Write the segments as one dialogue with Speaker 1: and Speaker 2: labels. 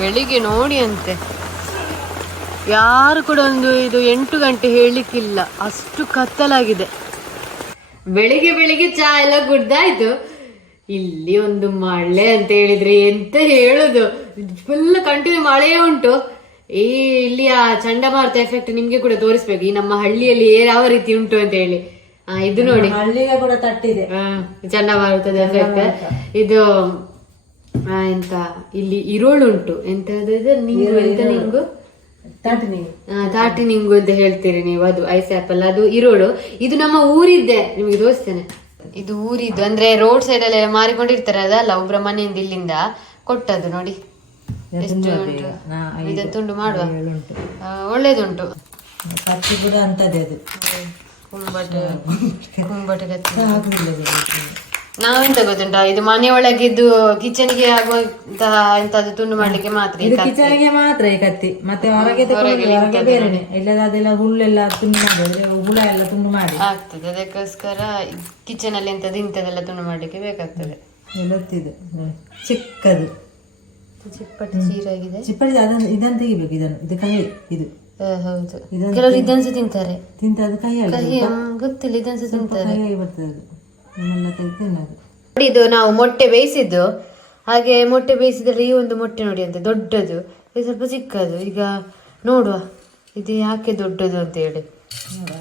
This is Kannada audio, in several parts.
Speaker 1: ಬೆಳಿಗ್ಗೆ ನೋಡಿ ಅಂತೆ. ಯಾರು ಕೂಡ ಒಂದು ಇದು ಎಂಟು ಗಂಟೆ ಹೇಳಲಿಕ್ಕಿಲ್ಲ. ಅಷ್ಟು ಕತ್ತಲಾಗಿದೆ. ಬೆಳಿಗ್ಗೆ ಬೆಳಿಗ್ಗೆ ಚಾ ಎಲ್ಲ ಕುಡ್ದಾಯ್ತು. ಇಲ್ಲಿ ಒಂದು ಮಳೆ ಅಂತ ಹೇಳಿದ್ರೆ ಎಂತ ಹೇಳುದು. ಫುಲ್ ಕಂಟಿನ್ಯೂ ಮಳೆಯೇ ಉಂಟು. ಈ ಇಲ್ಲಿ ಆ ಚಂಡಮಾರುತ ಎಫೆಕ್ಟ್ ನಿಮ್ಗೆ ಕೂಡ ತೋರಿಸ್ಬೇಕು. ಈ ನಮ್ಮ ಹಳ್ಳಿಯಲ್ಲಿ ಯಾವ ರೀತಿ ಉಂಟು ಅಂತ ಹೇಳಿ. ಆ, ಇದು ನೋಡಿ.
Speaker 2: ಹಳ್ಳಿಗೆ ಕೂಡ ತಟ್ಟಿದೆ.
Speaker 1: ಆ, ಚಂಡಮಾರುತದ ಎಫೆಕ್ಟ್ ಇದು ಎಂತ ಇಲ್ಲಿ ಇರೋಳು ಉಂಟು. ಎಂತ ನಿಂಗು ಎಂತ ನಿಂಗು ತಾಟಿ ನಿಂಗು ಅಂತ ಹೇಳ್ತೀರಿ ನೀವು. ಅದು ಐಸ್ ಆಪಲ್ ಅದು ಇರೋಳು ಇದು ನಮ್ಮ ಊರಿದ್ದೆ. ನಿಮಗೆ ತೋರಿಸ್ತೇನೆ. ಇದು ಊರಿದ್ದು. ಅಂದ್ರೆ ರೋಡ್ ಸೈಡ್ ಅಲ್ಲಿ ಮಾರಿಕೊಂಡಿರ್ತಾರೆ ಅದಲ್ಲ ಒಬ್ಬರ ಮನೆಯಿಂದ ಇಲ್ಲಿಂದ ಕೊಟ್ಟದ್ದು ನೋಡಿ. ಎಷ್ಟು ಉಂಟು? ಇದನ್ನು ತುಂಡು ಮಾಡುವ. ಒಳ್ಳೇದುಂಟು.
Speaker 2: ಅಂತದೇ ಅದು.
Speaker 1: ಕುಂಬಟ ಕುಂಬಟ. ನಾವೆಂತ ಗೊತ್ತುಂಟಾ ಇದು ಮನೆ ಒಳಗಿದ್ದು ಕಿಚನ್ಗೆ ಆಗುವಂತಹ ಎಂತದ್ದು ತುಂಡು ಮಾಡ್ಲಿಕ್ಕೆ ಮಾತ್ರ ಈ
Speaker 2: ಇದು
Speaker 1: ಕತ್ತಿ.
Speaker 2: ಕಿಚನ್ಗೆ ಮಾತ್ರ ಈ ಕತ್ತಿ. ಮತ್ತೆ ಹೊರಗೆ ತಗೊಂಡು ಹೊರಗೆ ಬೇರೆನೆ. ಇಲ್ಲದ ಅದೆಲ್ಲ ಹುಲ್ಲೆಲ್ಲ ತುಂಡು ಮಾಡಿ ಅಂದ್ರೆ ಹುಳ ಎಲ್ಲ ತುಂಡು ಮಾಡಿ.
Speaker 1: ಆಗ್ತದೆ. ಅದಕ್ಕೋಸ್ಕರ ಕಿಚನ್ ಅಲ್ಲಿ ಎಂತದ್ದು ಇಂಥದ್ದೆಲ್ಲ ತುಂಡು ಮಾಡ್ಲಿಕ್ಕೆ ಬೇಕಾಗ್ತದೆ.
Speaker 2: ಎಲ್ಲೊತ್ತಿದೆ ಚಿಕ್ಕದು.
Speaker 1: ಚಿಪ್ಪಟ್ಟು ಚೀರಾಗಿದೆ.
Speaker 2: ಚಿಪ್ಪಡಿ ಅದನ್ನು ಇದನ್ನು ತೆಗಿಬೇಕು ಇದನ್ನು. ಇದು ಕಹಿ ಇದು.
Speaker 1: ಹೌದು.
Speaker 2: ಇದನ್ನು
Speaker 1: ಕೆಲವರು ಇದನ್ಸ ತಿಂತಾರೆ.
Speaker 2: ತಿಂತ ಅದು
Speaker 1: ಕಹಿ ಹ್ಮ್, ಗೊತ್ತಿಲ್ಲ. ಇದನ್ಸ ತಿಂತಾರೆ.
Speaker 2: ಕೈಯಾಗಿ ಬರ್ತದೆ ಅದು.
Speaker 1: ನೋಡಿ ಇದು ನಾವು ಮೊಟ್ಟೆ ಬೇಯಿಸಿದ್ದು. ಹಾಗೆ ಮೊಟ್ಟೆ ಬೇಯಿಸಿದ್ರೆ ಈ ಒಂದು ಮೊಟ್ಟೆ ನೋಡಿ ಅಂತ ದೊಡ್ಡದು. ಇದು ಸ್ವಲ್ಪ ಚಿಕ್ಕದು. ಈಗ ನೋಡುವ ಇದು ಯಾಕೆ ದೊಡ್ಡದು ಅಂತ ಹೇಳಿ.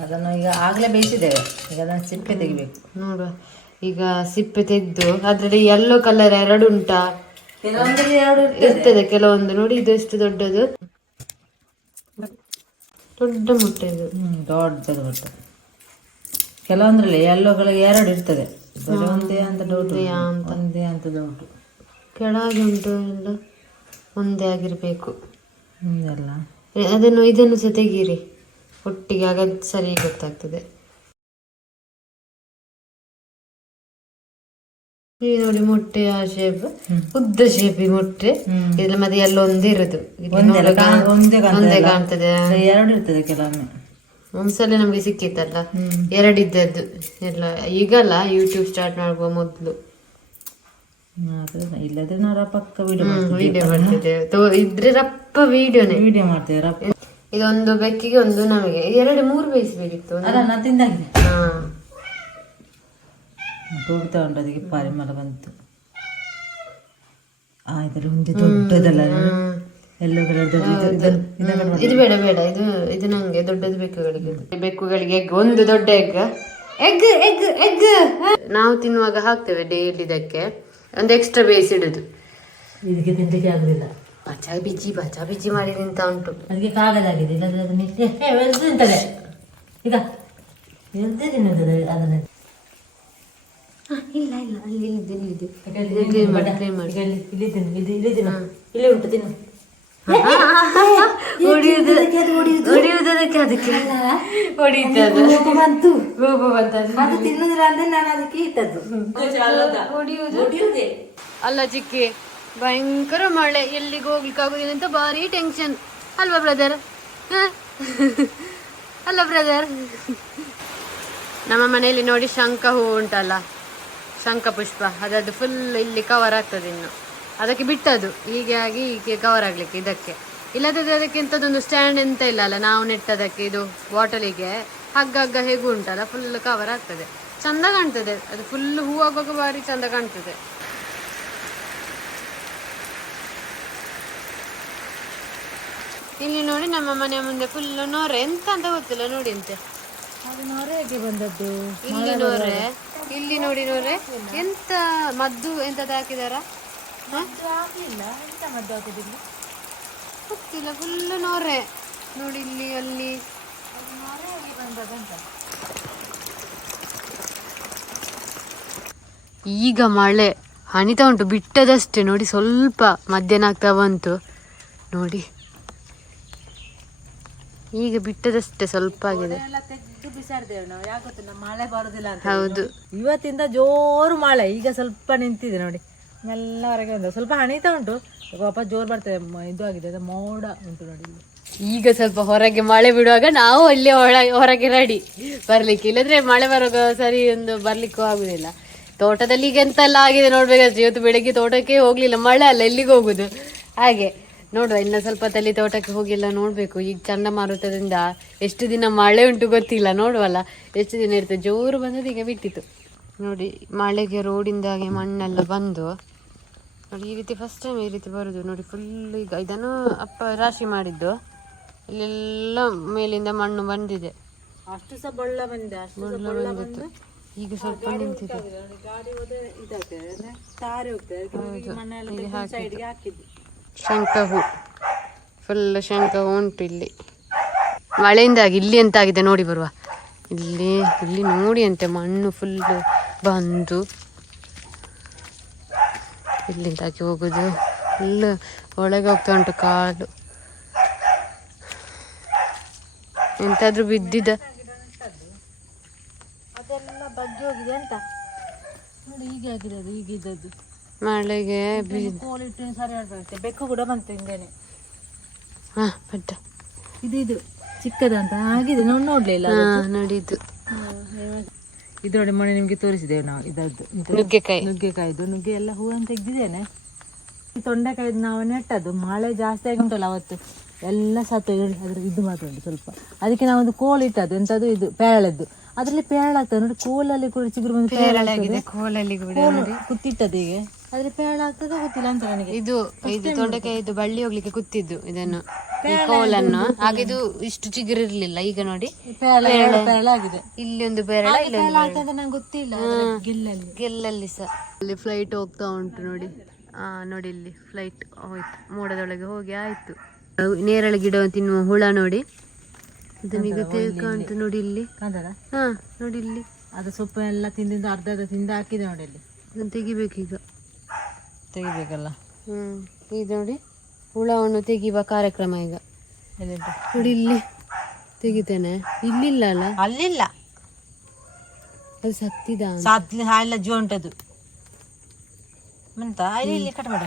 Speaker 2: ಅದನ್ನು ಈಗ ಆಗ್ಲೇ ಬೇಯಿಸಿದ್ದೇವೆ. ಈಗ ಅದನ್ನು ಸಿಪ್ಪೆ ತೆಗಿಬೇಕು.
Speaker 1: ನೋಡುವ. ಈಗ ಸಿಪ್ಪೆ ತೆಗೆದು ಅದರಲ್ಲಿ ಎಲ್ಲೋ ಕಲರ್ ಎರಡು ಉಂಟಾ?
Speaker 2: ಎರಡು
Speaker 1: ಇರ್ತದೆ. ಕೆಲವೊಂದು. ನೋಡಿ ಇದು ಎಷ್ಟು ದೊಡ್ಡದು? ದೊಡ್ಡ ಮೊಟ್ಟೆ ಇದು.
Speaker 2: ದೊಡ್ಡದು ಒಟ್ಟು ಕೆಲವೊಂದ್ರಲ್ಲಿ ಎಲ್ಲೋಗಳಿಗೆ ಎರಡು ಇರ್ತದೆ. ಬರೀ ಒಂದೇ ಅಂತ. ಡೌಟ್ ಒಂದೇ ಅಂತ ಡೌಟ್
Speaker 1: ಕೆಳಗೆ ಉಂಟು ಎಲ್ಲ ಒಂದೇ ಆಗಿರ್ಬೇಕು. ಹಿಂದೆಲ್ಲ ಅದನ್ನು ಇದನ್ನು ಸಹ ತೆಗೀರಿ. ಒಟ್ಟಿಗೆ ಆಗ ಸರಿ ಗೊತ್ತಾಗ್ತದೆ. ಈ ನೋಡಿ ಮೊಟ್ಟೆ ಆ ಶೇಪ್ ಉದ್ದ ಶೇಪ್ ಈ ಮೊಟ್ಟೆ. ಇದ್ರ ಮತ್ತೆ ಎಲ್ಲ ಒಂದೇ ಇರೋದು.
Speaker 2: ಒಂದೇ ಕಾಣ್ತದೆ. ಎರಡು ಇರ್ತದೆ ಕೆಲವೊಮ್ಮೆ.
Speaker 1: ಒಂದ್ಸಲ ನಮ್ಗೆ ಸಿಕ್ಕಿತ್ತಲ್ಲ? ಎರಡಿದ್ದದ್ದು. ಎಲ್ಲ ಈಗಲ್ಲ ಯೂಟ್ಯೂಬ್ ಸ್ಟಾರ್ಟ್ ಮಾಡುವ ಮೊದಲು.
Speaker 2: ಇಲ್ಲದ್ರೆ ನಾವು ಪಕ್ಕ ವಿಡಿಯೋ
Speaker 1: ವಿಡಿಯೋ ಮಾಡ್ತಿದ್ದೆ ತೋ- ಇದ್ರೆ ರಪ್ಪ ವಿಡಿಯೋನೇ
Speaker 2: ವಿಡಿಯೋ ಮಾಡ್ತೇವೆ ರಪ್ಪ.
Speaker 1: ಇದೊಂದು ಬೆಕ್ಕಿಗೆ ಒಂದು ನಮಗೆ. ಎರಡು ಮೂರು ಬೇಯಿಸ್ಬೇಕಿತ್ತು ಬೇಕಿತ್ತು
Speaker 2: ಅಲ್ಲ ನಾನು ತಿಂದಾಗಿದೆ
Speaker 1: ಹಾ.
Speaker 2: ಹೋಗಿ ತಗೊಂಡು ಅದಕ್ಕೆ ಪರಿಮಳ ಬಂತು. ಆ ಇದ್ರಲ್ಲಿ ಒಂದು ದೊಡ್ಡದಲ್ಲ ಎಲ್ಲೋ ಕಲರ್ ಇದು-
Speaker 1: ಬೇಡ ಬೇಡ. ಇದು ಇದು ನಂಗೆ ದೊಡ್ಡದು ಬೆಕ್ಕುಗಳಿಗೆ ಬೆಕ್ಕುಗಳಿಗೆ ಎಗ್ ಒಂದು ದೊಡ್ಡ ಎಗ್. Egg egg egg. ನಾವು ತಿನ್ನುವಾಗ ಹಾಕ್ತೇವೆ ಡೈಲಿ ಇದಕ್ಕೆ. ಒಂದು ಎಕ್ಸ್ಟ್ರಾ ಬೇಯಿಸಿಡುದು
Speaker 2: ಇದಕ್ಕೆ ತಿನ್ನಲಿಕ್ಕೆ ಆಗುದಿಲ್ಲ.
Speaker 1: ಬಚಾ ಬಿಜಿ ಬಚಾ ಬಿಜಿ ಮಾಡಿ ನಿಂತ ಉಂಟು.
Speaker 2: ಅದಕ್ಕೆ ಕಾಗದಾಗಿದೆ ಇಲ್ಲದ್ರೆ ಅದನ್ನ ಎದ್ದು ತಿಂತದೆ. ಈಗ ಎದ್ದು ತಿನ್ನುತ್ತದೆ ಅದನ್ನ.
Speaker 1: ಇಲ್ಲ ಇಲ್ಲ. ಅಲ್ಲಿ ಇಲ್ಲಿ ಇಲ್ಲಿ
Speaker 2: ಇಲ್ಲಿ
Speaker 1: ಇಲ್ಲಿ ಇಲ್ಲಿ ಕ್ಲೀನ್ ಮಾಡಿ
Speaker 2: ಈಗ ಇಲ್ಲಿ ಇಲ್ಲಿ ಇಲ್ಲಿ ಇಲ್ಲಿ ಇಲ್ಲಿ ತಿನ್ನು. ಇಲ್ಲಿ ಉಂಟು ತಿನ್ನು.
Speaker 1: ಹೊಡಿಯುವುದಕ್ಕೆ ಅದಕ್ಕೆ ಹೊಡಿತದ
Speaker 2: ಕೋಪ ಬಂತು.
Speaker 1: ಗೋಪು ಬಂತದ್ದು.
Speaker 2: ಅದು ತಿನ್ನುದಿಲ್ಲ ಅಂದ್ರೆ ನಾನು ಅದಕ್ಕೆ ಇಟ್ಟದ್ದು.
Speaker 1: ಹೊಡಿಯುವುದು ಅಲ್ಲ ಚಿಕ್ಕಿ ಭಯಂಕರ ಮಳೆ. ಎಲ್ಲಿಗೆ ಹೋಗ್ಲಿಕ್ಕೆ ಆಗುದಿಲ್ಲ ಅಂತ ಭಾರಿ ಟೆನ್ಷನ್ ಅಲ್ವಾ ಬ್ರದರ್ ಅಲ್ಲ ಬ್ರದರ್ ನಮ್ಮ ಮನೆಯಲ್ಲಿ ನೋಡಿ ಶಂಖ ಹೂ ಉಂಟಲ್ಲ. ಶಂಖ ಪುಷ್ಪ. ಅದರದ್ದು ಫುಲ್ ಇಲ್ಲಿ ಕವರ್ ಆಗ್ತದೆ ಇನ್ನು. ಅದಕ್ಕೆ ಬಿಟ್ಟದ್ದು. ಹೀಗೆ ಆಗಿ ಹೀಗೆ ಕವರ್ ಆಗಲಿಕ್ಕೆ ಇದಕ್ಕೆ. ಇಲ್ಲದಿದ್ದರೆ ಅದಕ್ಕೆ ಎಂಥದ್ದೊಂದು ಸ್ಟ್ಯಾಂಡ್ ಎಂತ ಇಲ್ಲ ಅಲ್ಲ ನಾವು ನೆಟ್ಟದಕ್ಕೆ ಇದು ಬಾಟಲಿಗೆ ಹಗ್ಗ ಹಗ್ಗ ಹೇಗೂ ಉಂಟಲ್ಲ ಫುಲ್ ಕವರ್ ಆಗ್ತದೆ. ಚಂದ ಕಾಣ್ತದೆ. ಅದು ಫುಲ್ ಹೂ ಆಗುವಾಗ ಭಾರಿ ಚಂದ ಕಾಣ್ತದೆ. ಇಲ್ಲಿ ನೋಡಿ ನಮ್ಮ ಮನೆಯ ಮುಂದೆ ಫುಲ್ ನೋರೆ. ಎಂತ ಅಂತ ಗೊತ್ತಿಲ್ಲ ನೋಡಿ ಅಂತೆ. ಇಲ್ಲಿ ನೋರೆ. ಇಲ್ಲಿ ನೋಡಿ ನೋರೆ. ಎಂತ ಮದ್ದು ಎಂತದ ಹಾಕಿದಾರ?
Speaker 2: ಆಗಿಲ್ಲ ಎಂತ ಮದ್ದು ಹಾಕುದಿಲ್ಲ
Speaker 1: ಗೊತ್ತಿಲ್ಲ ಫುಲ್ ನೋರೆ. ನೋಡಿ ಇಲ್ಲಿ ಅಲ್ಲಿ. ಈಗ ಮಳೆ. ಹಣಿತ ಉಂಟು ಬಿಟ್ಟದಷ್ಟೇ. ನೋಡಿ ಸ್ವಲ್ಪ ಮಧ್ಯಾಹ್ನ ಆಗ್ತಾ ಬಂತು. ನೋಡಿ. ಈಗ ಬಿಟ್ಟದಷ್ಟೇ ಸ್ವಲ್ಪ ಆಗಿದೆ. ಹೌದು.
Speaker 2: ಇವತ್ತಿಂದ ಜೋರು ಮಳೆ. ಈಗ ಸ್ವಲ್ಪ ನಿಂತಿದೆ ನೋಡಿ. ಎಲ್ಲ ಹೊರಗೆ ಬಂದ ಸ್ವಲ್ಪ ಹಣಿತಾ ಉಂಟು. ವಾಪಸ್ ಜೋರು ಬರ್ತದೆ ಇದು ಆಗಿದೆ, ಅದು ಮೋಡ ಉಂಟು ನೋಡಿ
Speaker 1: ಈಗ ಸ್ವಲ್ಪ ಹೊರಗೆ ಮಳೆ ಬಿಡುವಾಗ ನಾವು ಅಲ್ಲಿ ಹೊರಗೆ ರೆಡಿ ಬರ್ಲಿಕ್ಕೆ. ಇಲ್ಲದ್ರೆ ಮಳೆ ಬರುವಾಗ ಸರಿ ಒಂದು ಬರ್ಲಿಕ್ಕೂ ಆಗುದಿಲ್ಲ. ತೋಟದಲ್ಲಿ ಈಗ ಎಂತೆಲ್ಲ ಆಗಿದೆ ನೋಡ್ಬೇಕಷ್ಟೇ ಇವತ್ತು ಬೆಳಿಗ್ಗೆ ತೋಟಕ್ಕೆ ಹೋಗ್ಲಿಲ್ಲ. ಮಳೆ ಅಲ್ಲ, ಎಲ್ಲಿಗೆ ಹೋಗುದು. ಹಾಗೆ ನೋಡುವ. ಇನ್ನ ಸ್ವಲ್ಪ ತಲೆ ತೋಟಕ್ಕೆ ಹೋಗಿಲ್ಲ, ನೋಡ್ಬೇಕು. ಈಗ ಚಂಡಮಾರುತದಿಂದ ಎಷ್ಟು ದಿನ ಮಳೆ ಉಂಟು ಗೊತ್ತಿಲ್ಲ, ನೋಡುವಲ್ಲ. ಎಷ್ಟು ದಿನ ಇರ್ತದೆ? ಜೋರು ಬಂದದ್ದು ಈಗ ಬಿಟ್ಟಿತ್ತು. ನೋಡಿ ಮಳೆಗೆ ರೋಡಿಂದಾಗೆ ಮಣ್ಣೆಲ್ಲ ಬಂದು ನೋಡಿ ಈ ರೀತಿ ಫಸ್ಟ್ ಟೈಮ್ ಈ ರೀತಿ ಬರುದು. ನೋಡಿ ಫುಲ್ ಈಗ ಇದನ್ನು ಅಪ್ಪ ರಾಶಿ ಮಾಡಿದ್ದು. ಇಲ್ಲೆಲ್ಲ ಮೇಲಿಂದ ಮಣ್ಣು ಬಂದಿದೆ.
Speaker 2: ಅಷ್ಟು ಸಹ ಬಳ್ಳ ಬಂದಿದೆ ಬಂದಿತ್ತು.
Speaker 1: ಈಗ ಸ್ವಲ್ಪ ನಿಂತಿದೆ. ಶಂಖ ಹೂ ಫುಲ್ ಶಂಕ ಹೂ ಉಂಟು ಇಲ್ಲಿ. ಮಳೆಯಿಂದಾಗಿ ಇಲ್ಲಿ ಎಂತ ಆಗಿದೆ ನೋಡಿ ಬರುವ. ಇಲ್ಲಿ ಇಲ್ಲಿ ನೋಡಿ ಅಂತೆ ಮಣ್ಣು ಫುಲ್ ಬಂದು. ಇಲ್ಲಿಂದಾಗಿ ಹೋಗುದು. ಫುಲ್ ಒಳಗೆ ಹೋಗ್ತಾ ಉಂಟು ಕಾಲು. ಎಂತಾದ್ರೂ ಬಿದ್ದಿದ? ಮಳೆಗೆ
Speaker 2: ಬೆಕ್ಕು ಕೂಡ ಬಂತು ಹಿಂಗೇನೆ
Speaker 1: ಹಾ ಪಟ್ಟ.
Speaker 2: ಇದು ಇದು. ಚಿಕ್ಕದಂತ ಆಗಿದೆ ನಾವು ನೋಡ್ಲಿಲ್ಲ
Speaker 1: ನೋಡಿದ್ದು.
Speaker 2: ಇದು ನೋಡಿ ಮೊನ್ನೆ ನಿಮ್ಗೆ ತೋರಿಸಿದ್ದೇವೆ ನಾವು. ಇದದ್ದು ಇದು
Speaker 1: ನುಗ್ಗೆಕಾಯಿ.
Speaker 2: ನುಗ್ಗೆಕಾಯಿದು. ನುಗ್ಗೆ ಎಲ್ಲ ಹೂವನ್ನು ತೆಗ್ದಿದ್ದೇನೆ. ಈ ತೊಂಡೆಕಾಯ್ದು ನಾವು ನೆಟ್ಟದ್ದು. ಮಳೆ ಜಾಸ್ತಿ ಆಗಿ ಉಂಟಲ್ಲ ಅವತ್ತು. ಎಲ್ಲ ಸತ್ತು ಅದ್ರ ಇದು ಮಾತ್ರ ಉಂಟು ಸ್ವಲ್ಪ. ಅದಕ್ಕೆ ನಾವೊಂದು ಕೋಲ್ ಇಟ್ಟದ್ದು. ಎಂತದ್ದು ಇದು ಪೇರಳದ್ದು. ಅದರಲ್ಲಿ ಪೇರಳಾಗ್ತದೆ ನೋಡಿ ಕೋಲಲ್ಲಿ ಕೂಡ ಚಿಗುರು ಬಂದು
Speaker 1: ಆಗಿದೆ. ಕೋಲಲ್ಲಿ ಕೂಡ
Speaker 2: ಕೋಲು ಕುತ್ತಿಟ್ಟದ್ದು ಹೀಗೆ. ಅದ್ರಲ್ಲಿ ಆಗ್ತದ ಗೊತ್ತಿಲ್ಲ ಅಂತ ನನಗೆ.
Speaker 1: ಇದು ಇದು ತೊಂಡೆಕಾಯಿ ಇದು ಬಳ್ಳಿ ಹೋಗ್ಲಿಕ್ಕೆ ಕುತ್ತಿದ್ದು ಇದನ್ನು ಈ ಕೋಲನ್ನು. ಹಾಗೆ ಇದು ಇಷ್ಟು ಚಿಗುರಿರ್ಲಿಲ್ಲ ಈಗ ನೋಡಿ
Speaker 2: ಆಗಿದೆ.
Speaker 1: ಇಲ್ಲಿ ಒಂದು ಬೆರಳ ಇಲ್ಲಿ ಒಂದು
Speaker 2: ಪೇರಳ ಆಗ್ತದೆ ನಂಗೆ ಗೊತ್ತಿಲ್ಲ ಗೆಲ್ಲಲ್ಲಿ.
Speaker 1: ಗೆಲ್ಲಲ್ಲಿ ಸಹ. ಅಲ್ಲಿ ಫ್ಲೈಟ್ ಹೋಗ್ತಾ ಉಂಟು ನೋಡಿ. ಆ ನೋಡಿ ಇಲ್ಲಿ ಫ್ಲೈಟ್ ಹೋಯ್ತು. ಮೋಡದೊಳಗೆ ಹೋಗಿ ಆಯ್ತು. ನೇರಳೆ ಗಿಡ ತಿನ್ನುವ ಹುಳ ನೋಡಿ. ಈಗ ಕಾಣ್ತು ನೋಡಿ ಇಲ್ಲಿ. ಹಾ ನೋಡಿ ಇಲ್ಲಿ.
Speaker 2: ಅದು ಸೊಪ್ಪು ಎಲ್ಲ ತಿಂದಿಂದ ಅರ್ಧ ಅರ್ಧ ತಿಂದು ಹಾಕಿದೆ ನೋಡಿ ಇಲ್ಲಿ.
Speaker 1: ತೆಗಿಬೇಕು ತೆಗಿಬೇಕೀಗ.
Speaker 2: ತೆಗಿಬೇಕಲ್ಲ
Speaker 1: ಹ್ಮ್ ಇದು ನೋಡಿ ಹುಳವನ್ನು ತೆಗೆಯುವ ಕಾರ್ಯಕ್ರಮ ಈಗ ನೋಡಿ ಇಲ್ಲಿ ತೆಗಿತೇನೆ ಇಲ್ಲಿಲ್ಲ ಅಲ್ಲ
Speaker 2: ಅಲ್ಲಿಲ್ಲ
Speaker 1: ಅದು ಸತ್ತಿದ
Speaker 2: ಸಾತ್ಲಿ ಎಲ್ಲ ಜೀವ ಉಂಟದು ಮಂತ ಇಲ್ಲಿ ಇಲ್ಲಿ ಕಟ್ ಮಾಡ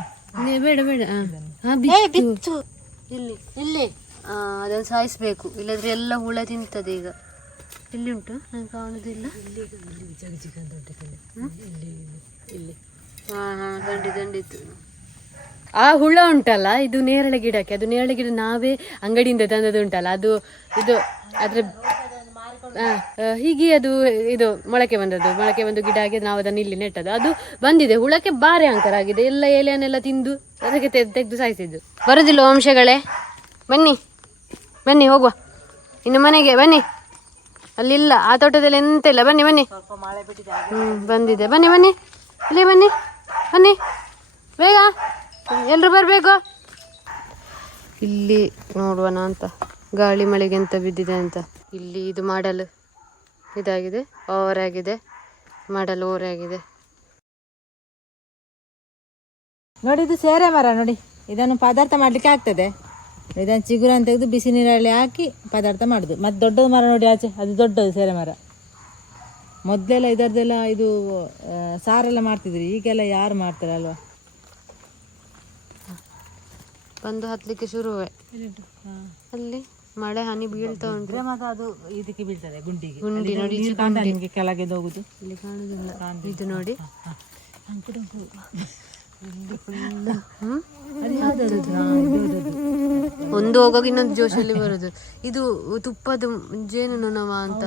Speaker 1: ಬೇಡ ಬೇಡ ಆ. ಆ, ಬಿತ್ತು. ಇಲ್ಲಿ ಇಲ್ಲಿ ಅದನ್ನು ಸಾಯಿಸ್ಬೇಕು ಇಲ್ಲದ್ರೆ ಎಲ್ಲ ಹುಳ ತಿಂತದೆ ಈಗ ಇಲ್ಲಿ ಉಂಟು ನಂಗೆ ಕಾಣುದಿಲ್ಲ
Speaker 2: ಇಲ್ಲಿ
Speaker 1: ಹಾ ಹಾ ದಂಡಿ ದಂಡಿತ್ತು. ಆ ಹುಳ ಉಂಟಲ್ಲ ಇದು ನೇರಳೆ ಗಿಡಕ್ಕೆ ಅದು ನೇರಳೆ ಗಿಡ ನಾವೇ ಅಂಗಡಿಯಿಂದ ತಂದದ್ದು ಉಂಟಲ್ಲ ಅದು ಇದು ಅದ್ರ ಹೀಗೆ ಅದು ಇದು ಮೊಳಕೆ ಬಂದದ್ದು ಮೊಳಕೆ ಬಂದು ಗಿಡ ಆಗಿ ನಾವು ಅದನ್ನು ಇಲ್ಲಿ ನೆಟ್ಟದ್ದು. ಅದು ಬಂದಿದೆ ಹುಳಕ್ಕೆ ಬಾರಿ ಅಂಕರ ಆಗಿದೆ ಎಲ್ಲ ಎಲೆಯನ್ನೆಲ್ಲ ತಿಂದು ಅದಕ್ಕೆ ತೆಗೆದು ಸಾಯಿಸಿದ್ದು. ಬರುದಿಲ್ಲ ವಂಶಗಳೇ ಬನ್ನಿ ಬನ್ನಿ ಹೋಗುವ. ಇನ್ನು ಮನೆಗೆ ಬನ್ನಿ. ಅಲ್ಲಿಲ್ಲ ಆ ತೋಟದಲ್ಲಿ ಎಂತ ಇಲ್ಲ ಬನ್ನಿ. ಬನ್ನಿ ಹ್ಞೂ ಬಂದಿದೆ. ಬನ್ನಿ ಬನ್ನಿ. ಇಲ್ಲಿ ಬನ್ನಿ. ಬನ್ನಿ. ಬೇಗ. ಎಲ್ರು ಬರಬೇಕು? ಇಲ್ಲಿ ನೋಡುವನ ಅಂತ. ಗಾಳಿ ಮಳೆಗೆ ಎಂತ ಬಿದ್ದಿದೆ ಅಂತ. ಇಲ್ಲಿ ಇದು ಮಾಡಲು ಇದಾಗಿದೆ. ಓವರ್ ಆಗಿದೆ ಮಾಡಲು ಓವರ್ ಆಗಿದೆ
Speaker 2: ನೋಡಿ ಇದು ಸೇರೆ ಮರ ನೋಡಿ. ಇದನ್ನು ಪದಾರ್ಥ ಮಾಡ್ಲಿಕ್ಕೆ ಆಗ್ತದೆ. ಇದನ್ನು ಚಿಗುರನ್ನು ತೆಗೆದು ಬಿಸಿ ನೀರಲ್ಲಿ ಹಾಕಿ ಪದಾರ್ಥ ಮಾಡೋದು. ಮತ್ತೆ ದೊಡ್ಡದು ಮರ ನೋಡಿ ಆಚೆ. ಅದು ದೊಡ್ಡದು ಸೇರೆ ಮರ. ಮೊದಲೆಲ್ಲ ಇದರದ್ದೆಲ್ಲ ಇದು ಸಾರೆಲ್ಲ ಮಾಡ್ತಿದ್ರಿ. ಈಗೆಲ್ಲ ಯಾರು ಮಾಡ್ತಾರೆ ಅಲ್ವಾ
Speaker 1: ಬಂದು ಹತ್ಲಿಕ್ಕೆ ಶುರುವೆ. ಅಲ್ಲಿ ಮಳೆ ಹನಿ ಬೀಳ್ತಾ ಉಂಟು.
Speaker 2: ಮತ್ತೆ ಅದು ಇದಕ್ಕೆ ಬೀಳ್ತದೆ ಗುಂಡಿಗೆ.
Speaker 1: ಗುಂಡಿ ನೋಡಿ
Speaker 2: ನೀರು ಕಾಣ್ತಾ ನಿಮಗೆ ಕೆಳಗೆ ಹೋಗುದು.
Speaker 1: ಇಲ್ಲಿ ಕಾಣುದಿಲ್ಲ. ಇದು ನೋಡಿ? ಒಂದು ಹೋಗುವಾಗ ಇನ್ನೊಂದು ಜೋಶಲ್ಲಿ ಬರುದು. ಇದು ತುಪ್ಪದ ಜೇನು ನೊಣವ ಅಂತ.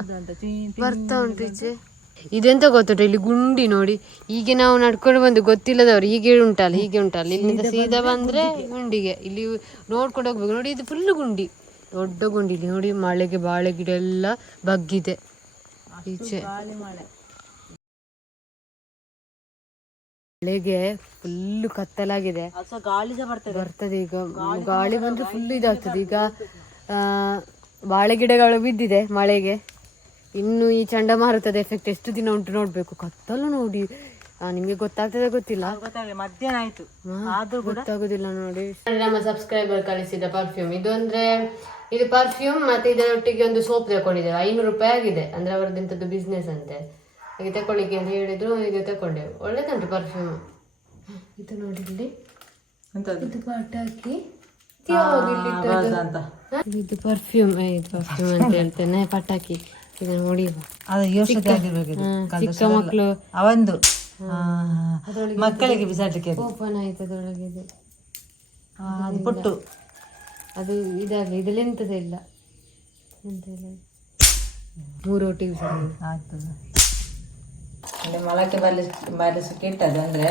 Speaker 1: ಬರ್ತಾ ಉಂಟು ಈಚೆ. ಇದೆಂತ ಗೊತ್ತುಂಟ? ಇಲ್ಲಿ ಗುಂಡಿ ನೋಡಿ. ಹೀಗೆ ನಾವು ನಡ್ಕೊಂಡು ಬಂದು ಗೊತ್ತಿಲ್ಲದವ್ರು ಹೀಗೆ ಉಂಟಲ್ಲ ಹೀಗೆ ಉಂಟಲ್ಲ. ಇಲ್ಲಿಂದ ಸೀದಾ ಬಂದ್ರೆ ಗುಂಡಿಗೆ. ಇಲ್ಲಿ ನೋಡ್ಕೊಂಡು ಹೋಗ್ಬೇಕು. ನೋಡಿ, ಇದು ಫುಲ್ ಗುಂಡಿ. ದೊಡ್ಡ ಗುಂಡಿ. ಇಲ್ಲಿ ನೋಡಿ, ಮಳೆಗೆ ಬಾಳೆ ಗಿಡ ಎಲ್ಲ ಬಗ್ಗಿದೆ. ಈಚೆ. ಮಳೆಗೆ ಫುಲ್ ಕತ್ತಲಾಗಿದೆ.
Speaker 2: ಬರ್ತದೆ
Speaker 1: ಬರ್ತದೆ ಈಗ. ಗಾಳಿ ಬಂದ್ರೆ ಫುಲ್ ಇದಾಗ್ತದೆ. ಈಗ ಆ, ಬಾಳೆ ಗಿಡಗಳು ಬಿದ್ದಿದೆ ಮಳೆಗೆ. ಇನ್ನು ಈ ಚಂಡಮಾರುತದ ಎಫೆಕ್ಟ್ ಎಷ್ಟು ದಿನ ಉಂಟು ನೋಡ್ಬೇಕು. ಕತ್ತಲು ನೋಡಿ. ನಿಮ್ಗೆ ಗೊತ್ತಾಗ್ತದೆ ಗೊತ್ತಿಲ್ಲ.
Speaker 2: ಗೊತ್ತಾಗಲಿ ಮಧ್ಯಾಹ್ನ ಆಯ್ತು. ಆದ್ರೂ ಕೂಡ
Speaker 1: ಗೊತ್ತಾಗುದಿಲ್ಲ ನೋಡಿ. ನಮ್ಮ ಸಬ್ಸ್ಕ್ರೈಬರ್ ಕಳಿಸಿದ ಪರ್ಫ್ಯೂಮ್ ಇದು ಅಂದ್ರೆ ಇದು ಪರ್ಫ್ಯೂಮ್ ಮತ್ತೆ ಇದರೊಟ್ಟಿಗೆ ಒಂದು ಸೋಪ್ ತಗೊಂಡಿದ್ದೇವೆ. ಐನೂರು ರೂಪಾಯಿ ಆಗಿದೆ. ಅಂದ್ರೆ ಅವರದ್ದು ಬಿಸ್ನೆಸ್ ಅಂತೆ. ಈಗ ತಗೊಳ್ಳಿಕ್ಕೆ ಅಂತ ಹೇಳಿದ್ರು ಇದು ತಗೊಂಡೆ ಒಳ್ಳೇದುಂಟು ಪರ್ಫ್ಯೂಮ್ ಇದು ನೋಡಿ ಇಲ್ಲಿ. ಇದು ಪಟಾಕಿ
Speaker 2: ಅಂತ.
Speaker 1: ಇದು ಪರ್ಫ್ಯೂಮ್ ಇದು ಪರ್ಫ್ಯೂಮ್ ಅಂತ ಹೇಳ್ತೇನೆ. ಪಟಾಕಿ ಇದು ನೋಡಿ. ಚಿಕ್ಕ ಮಕ್ಕಳು
Speaker 2: ಅವಂದು. ಆ, ಮಕ್ಕಳಿಗೆ ಬಿಸಾಡ್ಲಿಕ್ಕೆ
Speaker 1: ಓಪನ್ ಆಯ್ತು ಅದರೊಳಗೆ ಇದು
Speaker 2: ಅದು ಪೊಟ್ಟು.
Speaker 1: ಅದು ಇದಾಗಲಿ ಇದರಲ್ಲಿ ಎಂತದ ಇಲ್ಲ. ಎಂತ ಇಲ್ಲ. ಮೂರು ಒಟ್ಟಿಗೆ
Speaker 2: ಆಗ್ತದೆ. ಅಂದರೆ ಮೊಳಕೆ ಬಲಿಸ್ ಬಲಿಸಕ್ಕೆ ಇಟ್ಟದ್ದು. ಅಂದರೆ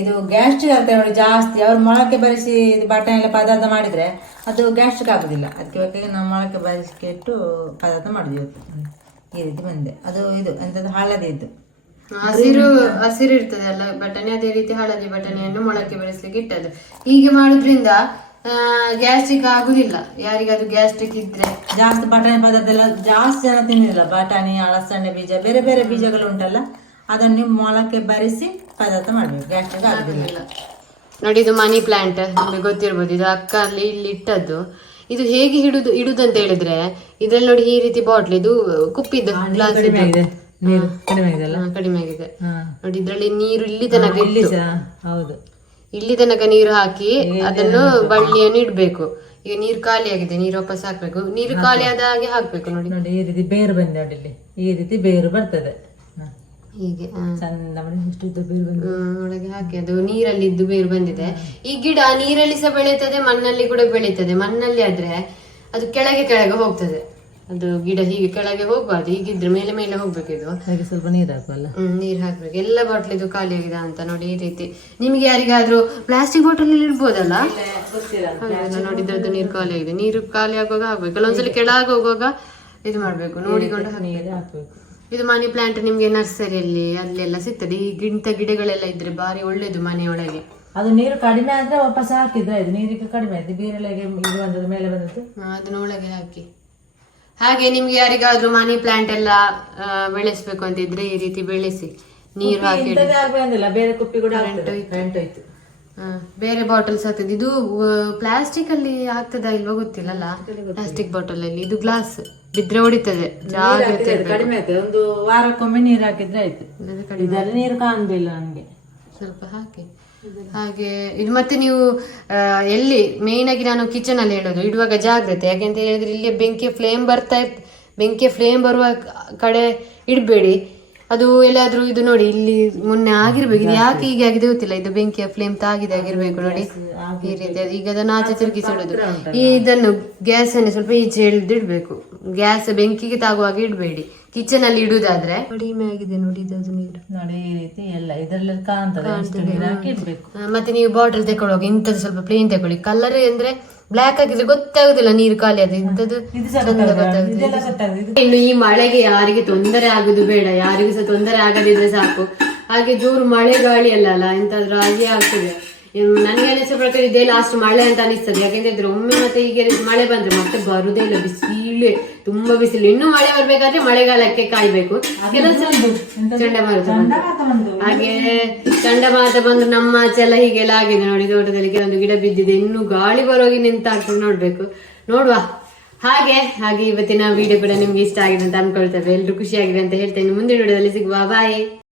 Speaker 2: ಇದು ಗ್ಯಾಸ್ಟ್ರಿಕ್ ಆಗ್ತದೆ ನೋಡಿ ಜಾಸ್ತಿ. ಅವ್ರು ಮೊಳಕೆ ಬರಿಸಿ ಬಟಾಣಿ ಎಲ್ಲ ಪದಾರ್ಥ ಮಾಡಿದರೆ ಅದು ಗ್ಯಾಸ್ಟ್ರಿಕ್ ಆಗೋದಿಲ್ಲ. ಅದಕ್ಕೆ ಬೇಕಾಗಿ ನಾವು ಮೊಳಕೆ ಬರಿಸಕ್ಕೆ ಇಟ್ಟು ಪದಾರ್ಥ ಮಾಡಿದ್ವಿ ಈ ರೀತಿ ಬಂದೆ. ಅದು ಇದು ಎಂಥದ್ದು ಹಳದಿ ಇದ್ದು
Speaker 1: ಹಸಿರು ಹಸಿರು ಇರ್ತದೆ ಅಲ್ಲ ಬಟಾಣಿ ಅದೇ ರೀತಿ ಹಳದಿ ಬಟಾಣಿಯನ್ನು ಮೊಳಕೆ ಬೆರೆಸ್ಲಿಕ್ಕೆ ಇಟ್ಟದ್ದು. ಹೀಗೆ ಮಾಡೋದ್ರಿಂದ ಗ್ಯಾಸ್ಟ್ರಿಕ್ ಆಗುದಿಲ್ಲ. ಯಾರಿಗಾದ್ರೂ ಗ್ಯಾಸ್ಟ್ರಿಕ್ ಇದ್ರೆ.
Speaker 2: ಜಾಸ್ತಿ ಬಟಾಣಿ ಪದಾರ್ಥ ಎಲ್ಲ ಜಾಸ್ತಿ ಜನ ತಿನ್ನಿಲ್ಲ ಬಟಾಣಿ ಅಳಸಂಡೆ ಬೀಜ ಬೇರೆ ಬೇರೆ ಬೀಜಗಳು ಉಂಟಲ್ಲ. ಅದನ್ನು ನಿಮ್ಮ ಮೊಳಕೆ ಬರಿಸಿ ಪದಾರ್ಥ ಮಾಡಬೇಕು. ಆಗೋದಿಲ್ಲ.
Speaker 1: ನೋಡಿ ಇದು ಮನಿ ಪ್ಲಾಂಟ್ ನಿಮಗೆ ಗೊತ್ತಿರ್ಬೋದು. ಇದು ಅಕ್ಕ ಅಲ್ಲಿ ಇಲ್ಲಿ ಇಟ್ಟದ್ದು. ಇದು ಹೇಗೆ ಹಿಡುದು ಇಡುದಂತ ಹೇಳಿದ್ರೆ ಇದ್ರಲ್ಲಿ ನೋಡಿ ಈ ರೀತಿ ಬಾಟ್ಲ್ ಇದು ಕುಪ್ಪಿದ್ದು ಗ್ಲಾಸ್
Speaker 2: ಕಡಿಮೆ ಆಗಿದೆ. ನೀರು ಕಡಿಮೆ ಆಗಿದೆ ಅಲ್ಲ?
Speaker 1: ಕಡಿಮೆ ಆಗಿದೆ. ನೋಡಿ ಇದ್ರಲ್ಲಿ ನೀರು ಇಲ್ಲಿ ತನಕ
Speaker 2: ಇಲ್ಲಿ ಹೌದು.
Speaker 1: ಇಲ್ಲಿ ತನಕ ನೀರು ಹಾಕಿ ಅದನ್ನು ಬಳ್ಳಿಯನ್ನು ಇಡ್ಬೇಕು. ಈಗ ನೀರು ಖಾಲಿ ಆಗಿದೆ ನೀರು ವಾಪಸ್ ಹಾಕ್ಬೇಕು. ನೀರು ಖಾಲಿ ಆದ ಹಾಗೆ ಹಾಕ್ಬೇಕು ನೋಡಿ.
Speaker 2: ನೋಡಿ ಈ ರೀತಿ ಬೇರು ಬಂದ ನೋಡಿ ಇಲ್ಲಿ. ಈ ರೀತಿ ಬೇರು ಬರ್ತದೆ.
Speaker 1: ಹೀಗೆ.
Speaker 2: ಚಂದ
Speaker 1: ಒಳಗೆ ಹಾಕಿ ಅದು ನೀರಲ್ಲಿ ಇದ್ದು ಬೇರು ಬಂದಿದೆ. ಈ ಗಿಡ ನೀರಲ್ಲಿ ಸಹ ಬೆಳೀತದೆ ಮಣ್ಣಲ್ಲಿ ಕೂಡ ಬೆಳೀತದೆ. ಮಣ್ಣಲ್ಲಿ ಆದ್ರೆ ಅದು ಕೆಳಗೆ ಕೆಳಗೆ ಹೋಗ್ತದೆ. ಅದು ಗಿಡ ಹೀಗೆ ಕೆಳಗೆ ಹೋಗ್ಬಾರ್ದು. ಹೀಗಿದ್ರೆ ಮೇಲೆ ಮೇಲೆ ಹೋಗ್ಬೇಕು ಇದು.
Speaker 2: ಹಾಗೆ ಸ್ವಲ್ಪ ನೀರು ಹಾಕುವಲ್ಲ?
Speaker 1: ಹ್ಮ್ ನೀರ್ ಹಾಕ್ಬೇಕು. ಎಲ್ಲ ಬಾಟ್ಲ್ ಇದು ಖಾಲಿ ಆಗಿದೆ ಅಂತ ನೋಡಿ ಈ ರೀತಿ. ನಿಮ್ಗೆ ಯಾರಿಗಾದ್ರೂ ಪ್ಲಾಸ್ಟಿಕ್ ಬಾಟಲ್ ಇರ್ಬೋದಲ್ಲ? ನೋಡಿದ್ರದ್ದು ನೀರು ಖಾಲಿ ಆಗಿದೆ ನೀರು ಖಾಲಿ ಆಗುವಾಗ ಹಾಕ್ಬೇಕು. ಕೆಲವೊಂದ್ಸಲಿ ಕೆಳಗೆ ಹೋಗುವಾಗ ಇದು ಮಾಡ್ಬೇಕು. ನೋಡಿಕೊಂಡು.
Speaker 2: ನೀರು ಹಾಕ್ಬೇಕು.
Speaker 1: ಇದು ಮನಿ ಪ್ಲಾಂಟ್ ನಿಮ್ಗೆ ನರ್ಸರಿಯಲ್ಲಿ ಅಲ್ಲೆಲ್ಲ ಸಿಗ್ತದೆ. ಈ ಗಿಂತ ಗಿಡಗಳೆಲ್ಲ ಇದ್ರೆ ಬಾರಿ ಒಳ್ಳೇದು ಮನೆಯೊಳಗೆ.
Speaker 2: ಅದು ನೀರು ಕಡಿಮೆ ಆದ್ರೆ ವಾಪಸ್ ಹಾಕಿದ್ರೆ ಆಯ್ತು. ನೀರಿಗೆ ಕಡಿಮೆ ಆಯ್ತು. ಬೀರಲೆಗೆ ಇದು ಬಂದದ್ದು ಮೇಲೆ ಬಂದದ್ದು.
Speaker 1: ಹಾ, ಅದನ್ನ ಒಳಗೆ ಹಾಕಿ. ಹಾಗೆ ನಿಮ್ಗೆ ಯಾರಿಗಾದ್ರೂ ಮನಿ ಪ್ಲಾಂಟ್ ಎಲ್ಲ ಆ, ಬೆಳೆಸ್ಬೇಕು ಅಂತ ಇದ್ರೆ ಈ ರೀತಿ ಬೆಳೆಸಿ. ನೀರು ಹಾಕಿ
Speaker 2: ಇಂಥದ್ದೇ ಬೇರೆ ಕುಪ್ಪಿ ಕೂಡ ಕರೆಂಟ್ ಹೋಯ್ತು.
Speaker 1: ಆ, ಬೇರೆ ಬಾಟಲ್ಸ್ ಆಗ್ತದೆ. ಇದು ಪ್ಲಾಸ್ಟಿಕ್ ಅಲ್ಲಿ ಆಗ್ತದ ಇಲ್ವಾ ಗೊತ್ತಿಲ್ಲಲ್ಲ? ಪ್ಲಾಸ್ಟಿಕ್ ಬಾಟಲ್ ಅಲ್ಲಿ. ಇದು ಗ್ಲಾಸ್ ಬಿದ್ರೆ ಹೊಡಿತದೆ ಜಾಗ್ರತೆ
Speaker 2: ಕಡಿಮೆ ಆಯ್ತು ಒಂದು ವಾರಕ್ಕೊಮ್ಮೆ ನೀರು ಹಾಕಿದ್ರೆ ಆಯ್ತು. ಇದರಲ್ಲಿ ನೀರು ಕಾಣುದಿಲ್ಲ ನನಗೆ.
Speaker 1: ಸ್ವಲ್ಪ ಹಾಕಿ. ಹಾಗೆ ಇದು ಮತ್ತೆ ನೀವು ಎಲ್ಲಿ ಮೇನ್ ಆಗಿ ನಾನು ಕಿಚನ್ ಅಲ್ಲಿ ಹೇಳೋದು ಇಡುವಾಗ ಜಾಗ್ರತೆ. ಯಾಕೆಂತ ಹೇಳಿದ್ರೆ ಇಲ್ಲಿ ಬೆಂಕಿ ಫ್ಲೇಮ್ ಬರ್ತಾ ಇತ್ತು. ಬೆಂಕಿ ಫ್ಲೇಮ್ ಬರುವ ಕಡೆ ಇಡಬೇಡಿ. ಅದು ಎಲ್ಲಾದ್ರೂ ಇದು ನೋಡಿ ಇಲ್ಲಿ ಮೊನ್ನೆ ಆಗಿರ್ಬೇಕು ಇದು ಯಾಕೆ ಹೀಗೆ ಆಗಿದೆ ಗೊತ್ತಿಲ್ಲ. ಇದು ಬೆಂಕಿಯ ಫ್ಲೇಮ್ ತಾಗಿದೆ ಆಗಿರ್ಬೇಕು ನೋಡಿ. ಈ ರೀತಿ ಈಗ ಅದನ್ನು ಆಚೆ ತಿರುಗಿಸಿಡೋದು ಈ ಇದನ್ನು ಗ್ಯಾಸ್ ಅನ್ನು ಸ್ವಲ್ಪ ಈಚೆ ಇಡ್ಬೇಕು. ಗ್ಯಾಸ್ ಬೆಂಕಿಗೆ ತಾಗುವಾಗ ಇಡಬೇಡಿ. ಕಿಚನ್ ಅಲ್ಲಿ ಇಡುದಾದ್ರೆ. ಕಡಿಮೆ ಆಗಿದೆ ನೋಡಿ ಇದು ನೀರು.
Speaker 2: ನೋಡಿ ಈ ರೀತಿ ಎಲ್ಲ ಇದರಲ್ಲಿ ಕಾಣ್ತದೆ.
Speaker 1: ಮತ್ತೆ ನೀವು ಬಾಟಲ್ ತಗೊಳ್ಳುವಾಗ ಇಂಥದ್ದು ಸ್ವಲ್ಪ ಪ್ಲೇನ್ ತಗೊಳ್ಳಿ ಕಲರ್ ಅಂದ್ರೆ ಬ್ಲ್ಯಾಕ್ ಆಗಿದ್ರೆ ಗೊತ್ತಾಗುದಿಲ್ಲ ನೀರು ಖಾಲಿ ಅದು ಇಂಥದ್ದು
Speaker 2: ಇದು
Speaker 1: ಚಂದ ಗೊತ್ತಾಗುದು
Speaker 2: ಇದೆಲ್ಲ ಗೊತ್ತಾಗುತ್ತೆ ಇದು
Speaker 1: ಇನ್ನು ಈ ಮಳೆಗೆ ಯಾರಿಗೆ ತೊಂದರೆ ಆಗುದು ಬೇಡ ಯಾರಿಗೂ ಸಹ ತೊಂದರೆ ಆಗದಿದ್ರೆ ಸಾಕು. ಹಾಗೆ ಜೋರು ಮಳೆ ಗಾಳಿ ಅಲ್ಲ ಅಲ್ಲ ಎಂತಾದ್ರೂ ಹಾಗೆ ಆಗ್ತದೆ. ನನಗೆ ಅನಿಸೋ ಪ್ರಕಾರ ಇದೇ ಲಾಸ್ಟ್ ಮಳೆ ಅಂತ ಅನಿಸ್ತದೆ. ಯಾಕೆಂದ್ರೆ ಒಮ್ಮೆ ಮತ್ತೆ ಹೀಗೆ ಮಳೆ ಬಂದ್ರೆ ಮತ್ತೆ ಬರುದೇ ಇಲ್ಲ. ಬಿಸಿಲೇ ತುಂಬಾ ಬಿಸಿಲು. ಇನ್ನು ಮಳೆ ಬರ್ಬೇಕಾದ್ರೆ ಮಳೆಗಾಲಕ್ಕೆ ಕಾಯ್ಬೇಕು. ಚಂಡಮಾರುತ ಬಂತು.
Speaker 2: ಚಂಡಮಾರುತ ಬಂದು.
Speaker 1: ಹಾಗೆ ಚಂಡಮಾರುತ ಬಂದ್ರೆ ನಮ್ಮ ಆಚೆ ಎಲ್ಲ ಹೀಗೆಲ್ಲ ಆಗಿದೆ ನೋಡಿ. ತೋಟದಲ್ಲಿ ಕೆಲವೊಂದು ಗಿಡ ಬಿದ್ದಿದೆ. ಇನ್ನು ಗಾಳಿ ಬರೋಗಿ ನಿಂತಾಗ್ತದೆ ನೋಡ್ಬೇಕು. ನೋಡುವ. ಹಾಗೆ ಹಾಗೆ ಇವತ್ತಿನ ವಿಡಿಯೋ ಕೂಡ ನಿಮ್ಗೆ ಇಷ್ಟ ಆಗಿದೆ ಅಂತ ಅನ್ಕೊಳ್ತೇವೆ. ಎಲ್ರು ಖುಷಿಯಾಗಿದೆ ಅಂತ ಹೇಳ್ತೇನೆ. ಮುಂದಿನ ವಿಡಿಯೋದಲ್ಲಿ ಸಿಗುವ. ಬಾಯ್